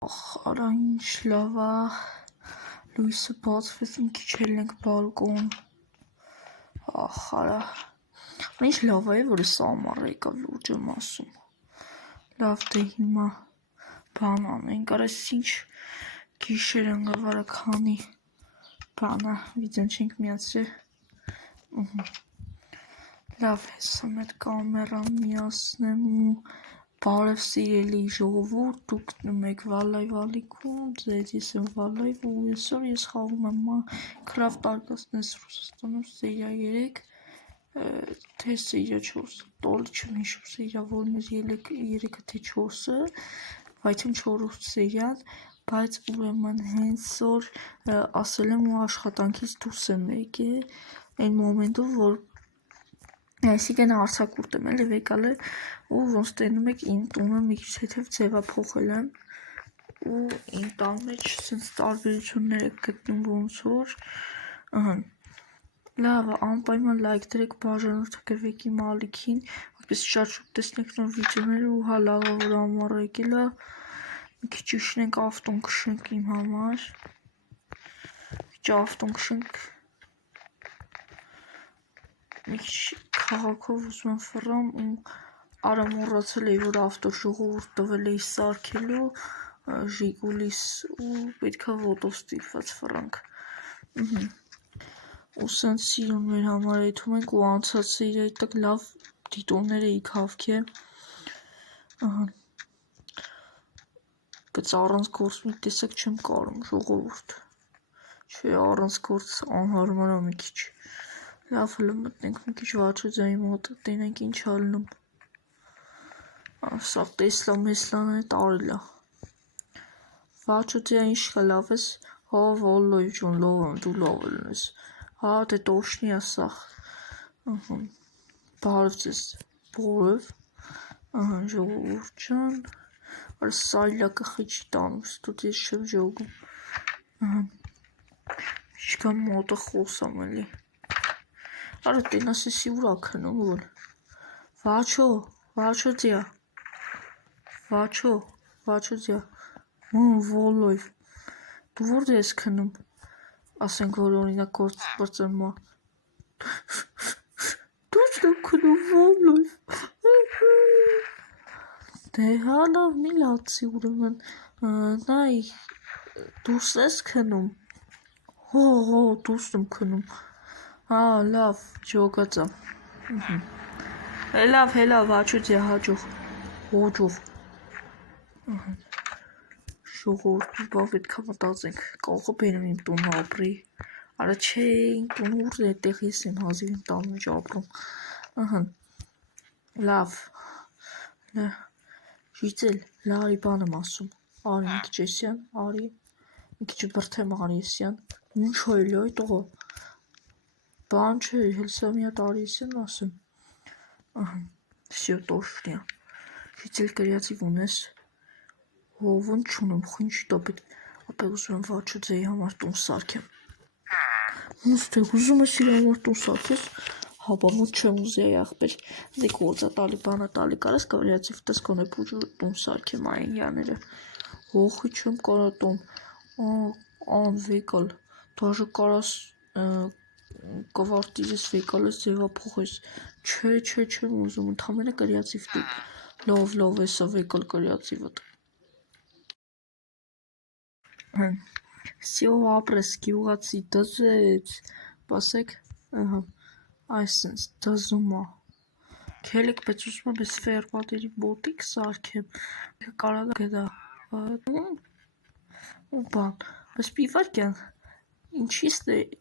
Արա ինչ լավ է, լույսը բացվեց, մի քիչ ելնենք բալկոն, արա, ինչ լավ է, որ ես ամառ եկավ լուրջ եմ ասում, լավ դե հիմա բան անենք, արա ինչ գիշեր ընկավ, արա քանի բանը, վիդեոն չենք միացրել, լավ հեսա մետ կամերան միացնեմ ու բարև սիրելի ժողովուրդ, դուք եք Վալլայվ Ալիքում, ձեզ ես եմ Վալլայվ ու այսօր ես խաղում եմ Minecraft արկածնես Ռուսաստանում սերիա 3, թե սերիա 4, տոլը չեմ հիշում սերիա որն էր 3-ը թե 4-ը, բայց իմ 4-րդ սերիան, բայց ուրեմն հենց որ ասել եմ ու աշխատանքից դուրս եմ եկել, այն մոմենտով որ այսինքն արձակուրդ եմ էլ եկալ ու ոնց տենում եք իմ տունը մի քիչ հետև ձևափոխել եմ ու իմ տան մեջ սենց տարբերություններ եք գտնում ոնց որ լավ անպայման լայք դրեք բաժանորդագրվեք իմ ալիքին որպեսզի շատ տեսնեք նոր վիդեոները ու հա լավ որ ամառ եկել է մի քիչ ուշնենք ավտոն քշենք իմ համար քիչ ավտոն քշենք մի քիչ քաղաքով ուզում եմ ֆռամ ու արա մոռացել էի որ ավտո ժողովուրդ տվել էի սարքելու Ժիգուլիս ու պետքա ոտով ստիպված ֆռանք ու սենց սիրուն մեր համար այդում ենք ու անցած սերիայի տակ լավ դիտողներ էի քաղքե բայց առանց գործ մի տեսակ չեմ կարում ժողովուրդ չէ առանց գործ անհարմար է մի քիչ լավ հլը մտնենք մի քիչ վաչոձյանի մոտ տենենք ինչ ալնում սա տեսլա մեսլան է տարել է վաչոձյան ինչ կա լավ ես հա վալլայ ջան լավ եմ դու լավ ես հա դե տոշնի է սախ բարև ձեզ բարև ժողովուրդ ջան արա սայլակը խիչի տանում ստուդ ես չեմ ժողում ինչքան մոտը խոսամ էլի Արա տենասեսի ուրա քնում որ Վաչոձյա վոլոյվ դու որտե ես քնում ասենք որ օրինակ գործ բրծնմա դու չեմ քնում վոլոյվ դե հա լավ մի լացի ուրեմն նայ դուրս ես քնում հո դուրս եմ քնում հա լավ ջոգած եմ հելավ վաչոձյա հաջող հոջող ժողովուրդ բա պետքա մտածենք կարող բերեմ իմ տունը ապրի արա չէ իմ տունը ուր է այդտեղ ես եմ հազիվ իմ տան մեջ ապրում լավ ժիծել լարի բան եմ ասում արի մի քիչ էսյան արի մի քիչ բրդեմ արի էսյան ինչ էլի այդ ողո բան չէ հելսա մի հատ արի էսյան ասեմ всё точно ժիծել կրիացիվ ունես հովն չունեմ խինչ տոպետ ապա ուզում եմ վաչոձեի համար տուն սարքեմ ուստե ուզում ես իր համար տուն սարքես հաբա մոտ չեմ ուզեի ախպեր դե կործա տալի բանա տալի կարաս կրիացիվ տես կոնե պուջու տուն սարքեմ այն յաները հոխի չեմ կարա տոմ անվեկալ դաժե կարաս կվարտիրես վեկալես ձևափոխես չէ չեմ ուզում ընդամենը կրիացիվ տու լավ էսա վեկալ կրիացիվդ Всё ապրես գյուղացի դզեց բասեք այսենց դզում է քելեք բայց ուզում եմ էս ֆերմատերի բոտիկ սարքեմ կարա գդա ու բան բայց պիվարկյան ինչի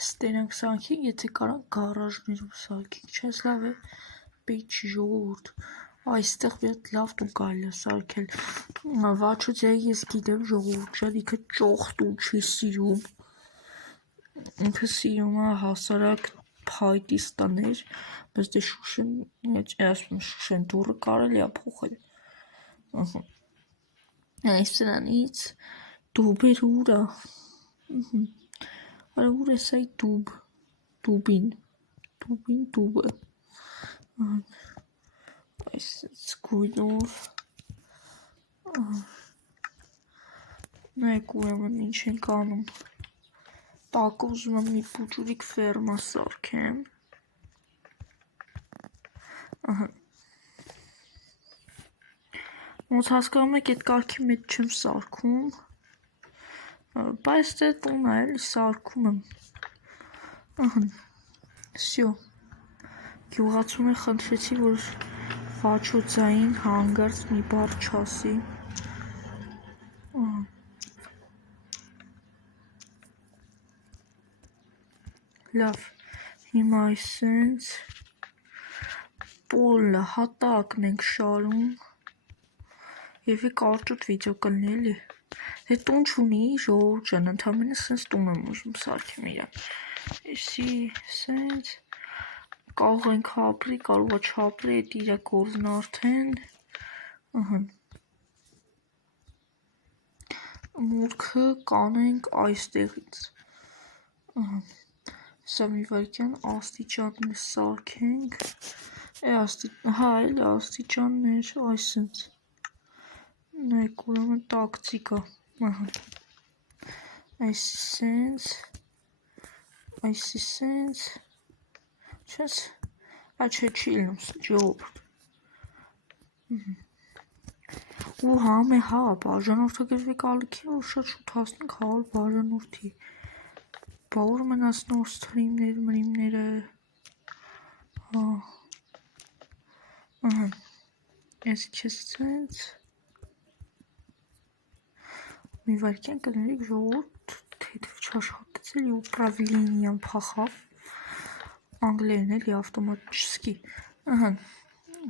ստենանք սարքենք եթե կարանք գարաժներում սարքենք չես լավ է պետք չի ժողովուրդ այստեղ մի հատ լավ տուն կարելի է սարքել վաչոձյայի ես գիտեմ ժողովուրդ ջան ինքը ճոխ տուն չի սիրում ինքը սիրում է հասարակ փայտից տներ բայց դե Շուշեն դուռը կարելի է փոխել այս սրանից դուբեր ուրա արա ուր ես այ դուբին դուբը այսպես գույնով Նայեք ուրեմն ինչ ենք անում։ Տակ ուզում եմ մի փուճուրիկ ֆերմա սարքեմ։ Ահա։ Ոնց հասկանում եք, այդ կարգի մեջ չեմ սարքում։ Բայց դե տուն է, էլի սարքում եմ։ Ահա։ Всё։ Գյուղացուն խնդրեցի, որ վաչոծային հանգարց մի բառ չասի։ Լավ, հիմա այսենց պոլը հատակն ենք շարում և կարճուտ վիդեո կլնի էլի, դե տուն չունի ժողովուրդ ջան, ընդամենը սենց տուն եմ ուզում սարքեմ իրան, էսի սենց կարող ենք ապրի, կարող է չապրի, էդ իրա գործն արդեն, մուտքը կանենք այստեղից, սա մի վայրկյան աստիճաններ սարքենք, հա էլի աստիճաններ, այսենց, նայեք ուրեմն տակտիկա, այսի սենց, չես, չէ չի լինում ժողովուրդ, ու համ է հա, բաժանորդագրվեք ալիքին, որ շատ շուտ հասնենք հավալ բաժանորդի, բա որ մնաց նոր սթրիմներ, մրիմները, հա, ես քեզ սենց, մի վայրկյան կներեք ժողովուրդ, թեթև չաշխատեց էլի ուպրավլենիան փախավ, անգլերեն էլի ավտոմատически,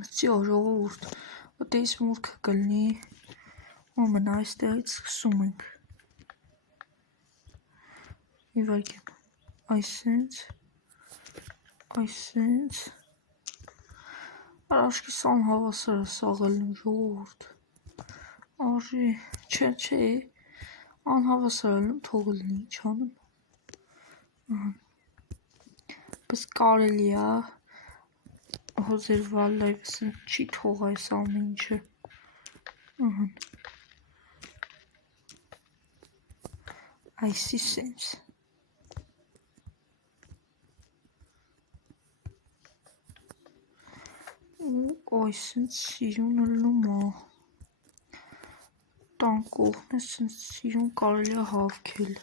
всё ժողովուրդ, այդպես մուտքը կլինի, ումն այստեղից սկսում ենք, մի վայրկյան, այսենց, արաշկիս անհավասար է սաղելն ժողովուրդ, արժի, չէ, անհավասար եմ թող լինի, ինչ անեմ, բայց կարելի է, հոզեր վալլայվ սենց չի թող այս ամեն ինչը, այսի սենց, ու այսենց սիրուն լնում է, տան կողմն է սենց սիրուն կարելի է հավքել,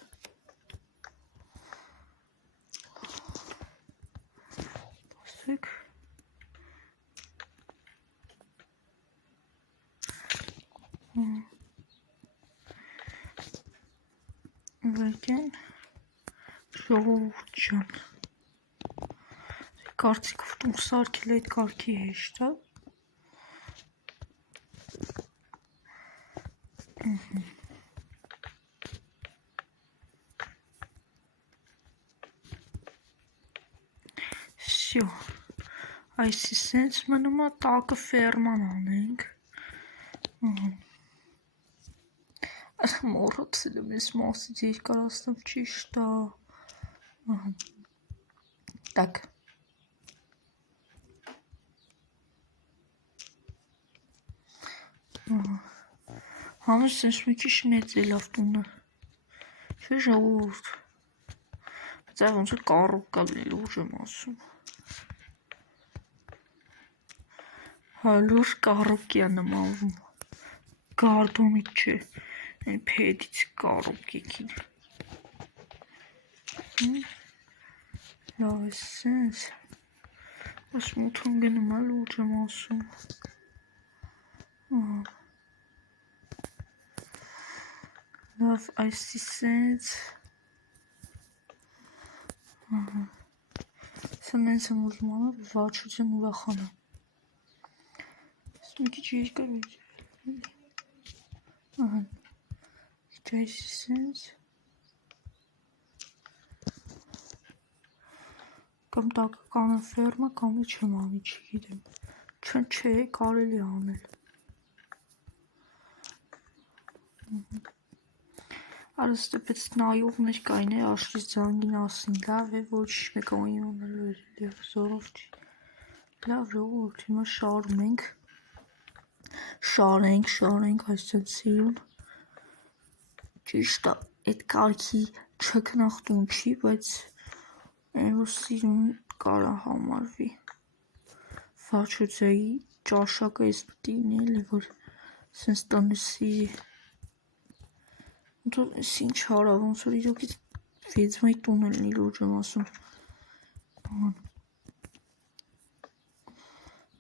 ասեք, վայրկյան, ժողովուրդ ջան, կարծիքով տուն սարքել այդ կարգի հեշտ է, всё, այսի սենց մնում է տակը ֆերման անենք, մոռացել եմ ես մասից երկարացնեմ ճիշտ է, տակ, համեր սենց մի քիչ մեծ է լավ տունը, չէ ժողովուրդ, բայց այ ոնց է կառուկ կլնել ուժ եմ ասում, լուրջ կառուկի է նմանվում, գարդոնից չէ, այն փեդից կառուկիքին, լավ է սենց, այս մութուն գնում է լուրջ եմ ասում, լավ այսի սենց, սա նենց եմ ուզում անել, վաչության ուրախանա, մի քիչ երկար այսի սենց, կամ տակը կանեմ ֆերմա, կամ չեմ անի, չգիտեմ, չէ, կարելի է անել, արստեպեց նայողներ կային է, աշրից ձանգին ասին, լավ է, ոչ մեկ անի անելու էր, զորով չի, լավ ժողովուրդ, հիմա շարում ենք, այսպես սիրուն, ճիշտ է, այդ կարգի չքնախտուն չի, բայց այն որ սիրուն կարա համարվի։ Վաչոցայի ճաշակը էս տին էլի, որ սենց տնսի Ոնց ինչ արա, ոնց որ իրոքից վեծմայի տուն էլ լինի լուրջ եմ ասում։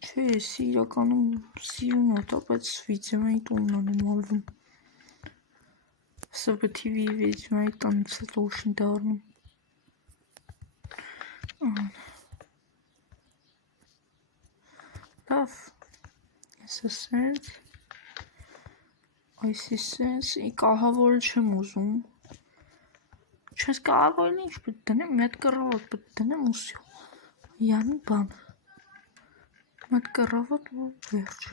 Չէ, եսի իրականում սիրուն է, բայց վեծմայի տունն է նմալվում։ Սա բթիվի վեծմայի տնից է լոշին դարնում։ Լավ, եսը սենց Այսի սենց, կահավորը չեմ ուզում, չես կահավորը ինչ պտ դնեմ, մի հատ կռավոտ պտ դնեմ ու սյո, յանի բան, մի հատ կռավոտ ու վերջ։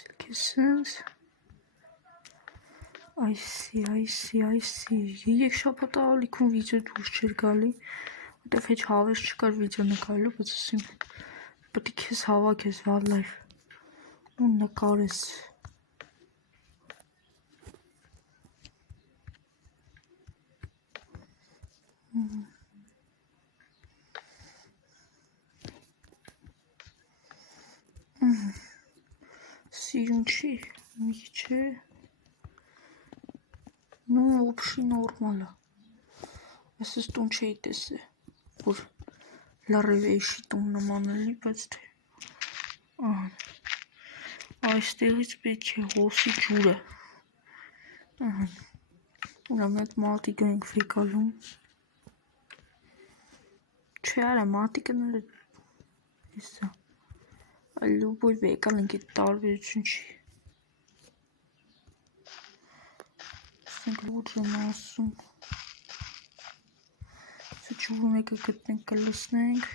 Սիլքի սենց, այսի, երեք շաբաթ ալիքում վիդեո դուրս չեր գալի, Դեվ հեչ հավես չկար վիդեո նկարելու, բայց ասեմ պետք է քեզ հավաքես վալլայվ ու նկարես։ Սիրուն չի, մի չէ, նու ոբշի նորմալ է, ես ես տուն չէի տեսե, որ լարևեյշի տուն նմանելի, բայց թե այստեղից պետք է հոսի ջուրը, ուրա մետ մատիկը ենք վեկալում, չէ արա մատիկը նրը եսա, լուբոյ վեկալ ենք էտ տարբերություն չի, սենք լուրջ եմ ասում, ջուրը մեկը գտնենք կլսնենք,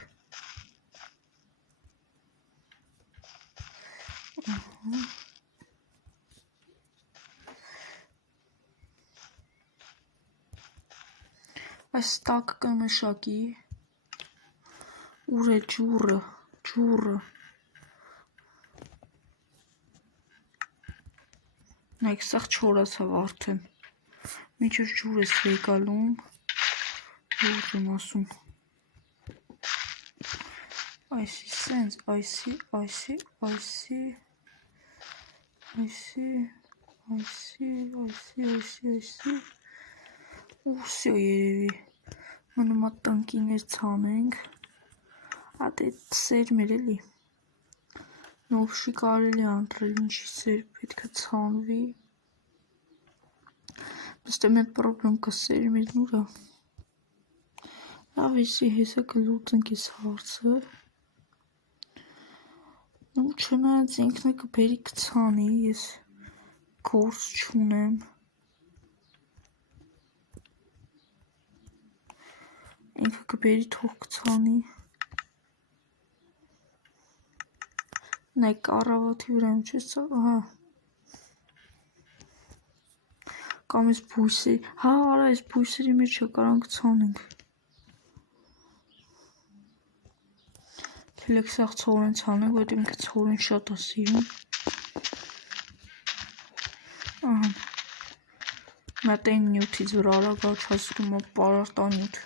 այս տակ կմշակի, ուր է ջուրը, նայք սաղ չորացավ արդեն, մինչև ջուր ես վեկալում, լուրջ եմ ասում, այսի սենց, այսի, ու սյո երևի, մնումատ տնկիներ ծանենք, ատ էտ սերմեր էլի, նովշի կարելի անտրել ինչի սեր պետք է ծանվի, բստե մետ պրոբլեմ կա սերմերն ուրա, լավ եսի հեսա կլուծենք ես հարցը, նու չնայած ինքնը կբերի կծանի, ես կորս չունեմ, ինքը կբերի թող կծանի, նայք կարավաթի վրայում չես ծավ, կամ ես բույսերի, արա ես բույսերի մեջ չկարանք ծանենք, Քելեք սաղ ծորեն ծանենք, ոդ ինքը ծորեն շատ է սիրում, մետ այն նյութից վր արագ աչացնում է պարարտանյութ,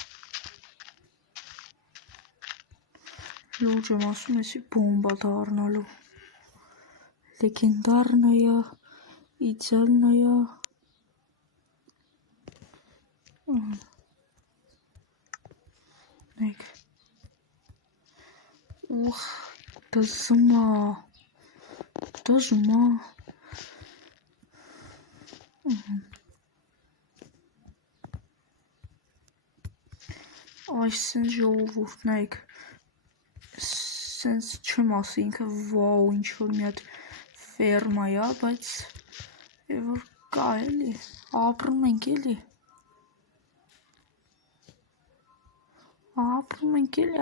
լուրջ եմ ասում եսի բոմբա դարնալու, լեգենդարնայա, իդեալնայա, նայք, ուխ, դզում է, այս սենց ժողովուրդ, նայք, սենց չեմ ասի ինքը վաու ինչ-որ մի հատ ֆերմա յա, բայց որ կա էլի, ապրում ենք էլի,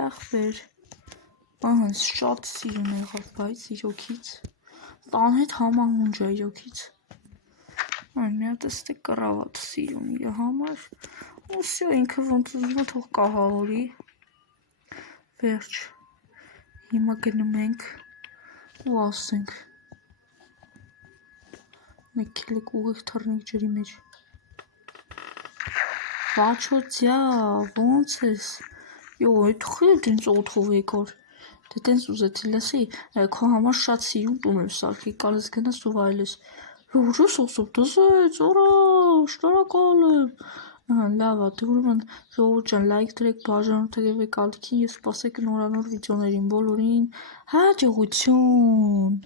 ախվեր, ահանց շատ սիրուն եղավ, բայց իրոքից, տան հետ համահունջ է իրոքից, մի հատ էստե կրավատ սիրուն իր համար, ու սյո ինքը ոնց ուզում է թող կահավորի, վերջ, Հիմա գնում ենք ու ասենք մեկ քիլիկ ուղիղ թռնենք ջրի մեջ։ Վաչոցյա, ոնց ես։ Յո, այդ խի դենց օթով եկար։ Դե տենց ուզեցի լսի, քո համար շատ սիրուն տուն եմ սարքի, կարես գնաս ու վայելես։ Ուր ես ասում, դզեց, ուրա, շնորհակալ եմ։ Լավ է, դե ուրեմն ժողովուրդ ջան, լայք դրեք, բաժանորդեք ալիքին եւ սպասեք նորանոր վիդեոներին, բոլորին հաջողություն։